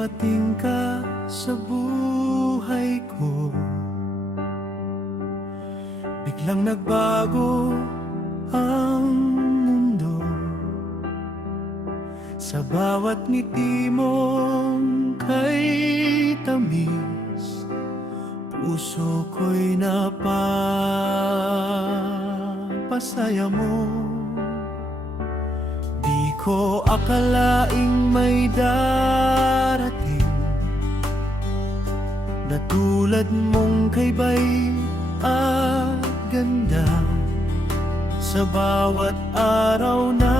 dumating ka sa buhay ko, biglang nagbago ang mundo. Sa bawat ngiti mong kay tamis, puso ko'y napapasaya mo. Di ko akalaing may darating na tulad mong kaybay at ganda. Sa bawat araw na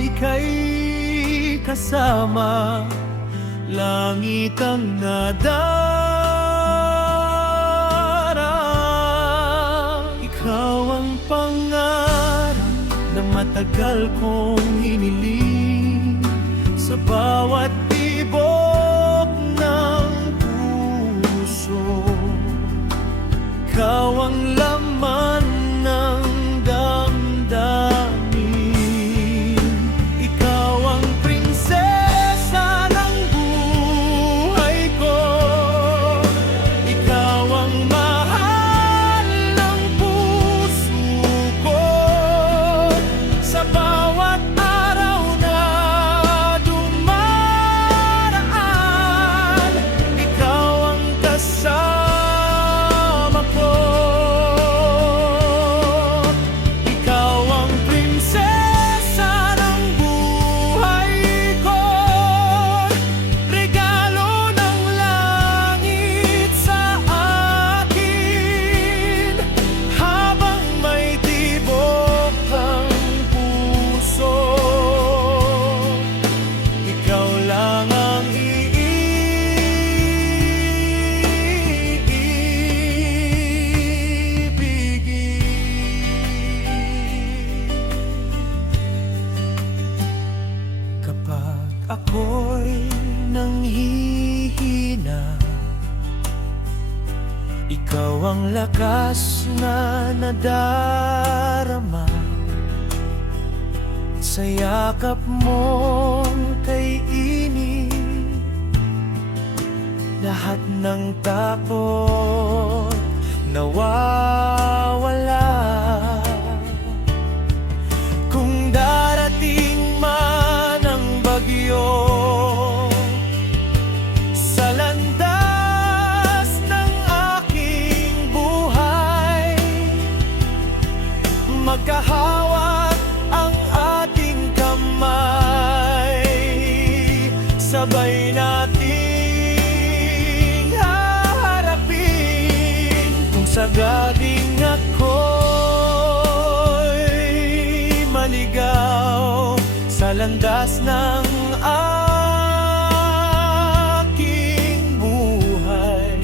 ika'y kasama, langit ang nadarama. Ikaw ang pangarap na matagal kong hiniling. Sa bawat tibok ng puso, ikaw ang laman ng damdamin. Ikaw ang prinsesa ng buhay ko. Ikaw ang mahal ng puso ko. Sa bawat araw na dumaraan, ikaw ang kasama ko. Ikaw ang prinsesa ng buhay ko. Regalo ng langit sa akin. Habang may tibok ang puso, ikaw lang ang iibigin. Kapag ako'y nanghihina, ikaw ang lakas na nadarama. Sa yakap mong kay init, lahat ng takot nawawala. Kung darating man ang bagyo sa landas ng aking buhay, magkahawak ang ating kamay. Sabay nating haharapin kung sagaling ako'y maligaw sa landas ng aking buhay.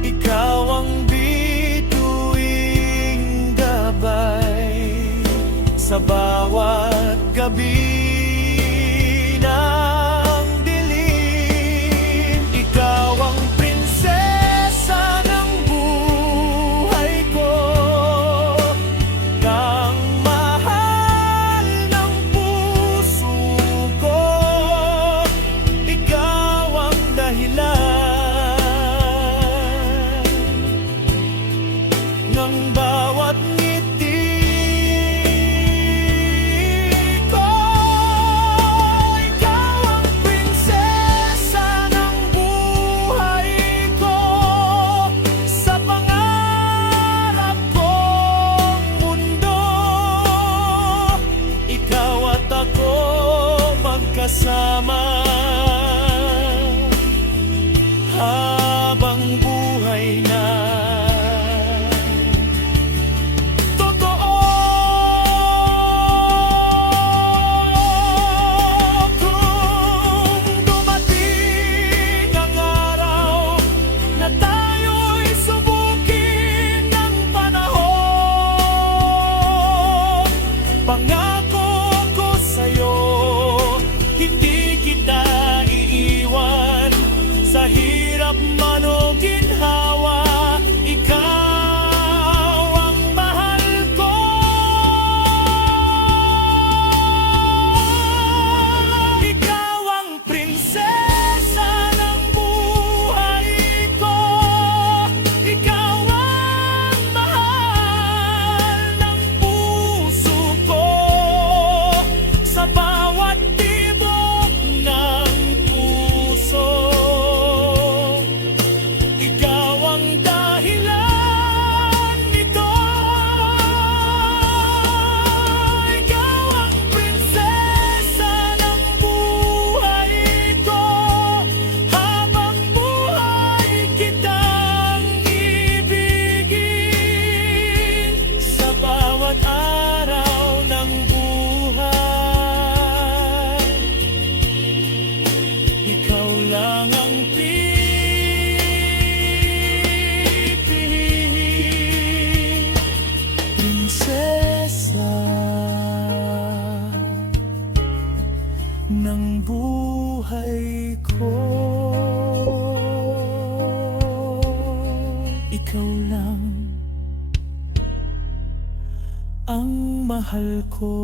Ikaw ang bituing gabay sa bawat gabi ng dilim. Ikaw ang prinsesa ng buhay ko. Ang mahal ng puso prinsesa ng buhay ko. Ikaw lang ang mahal ko.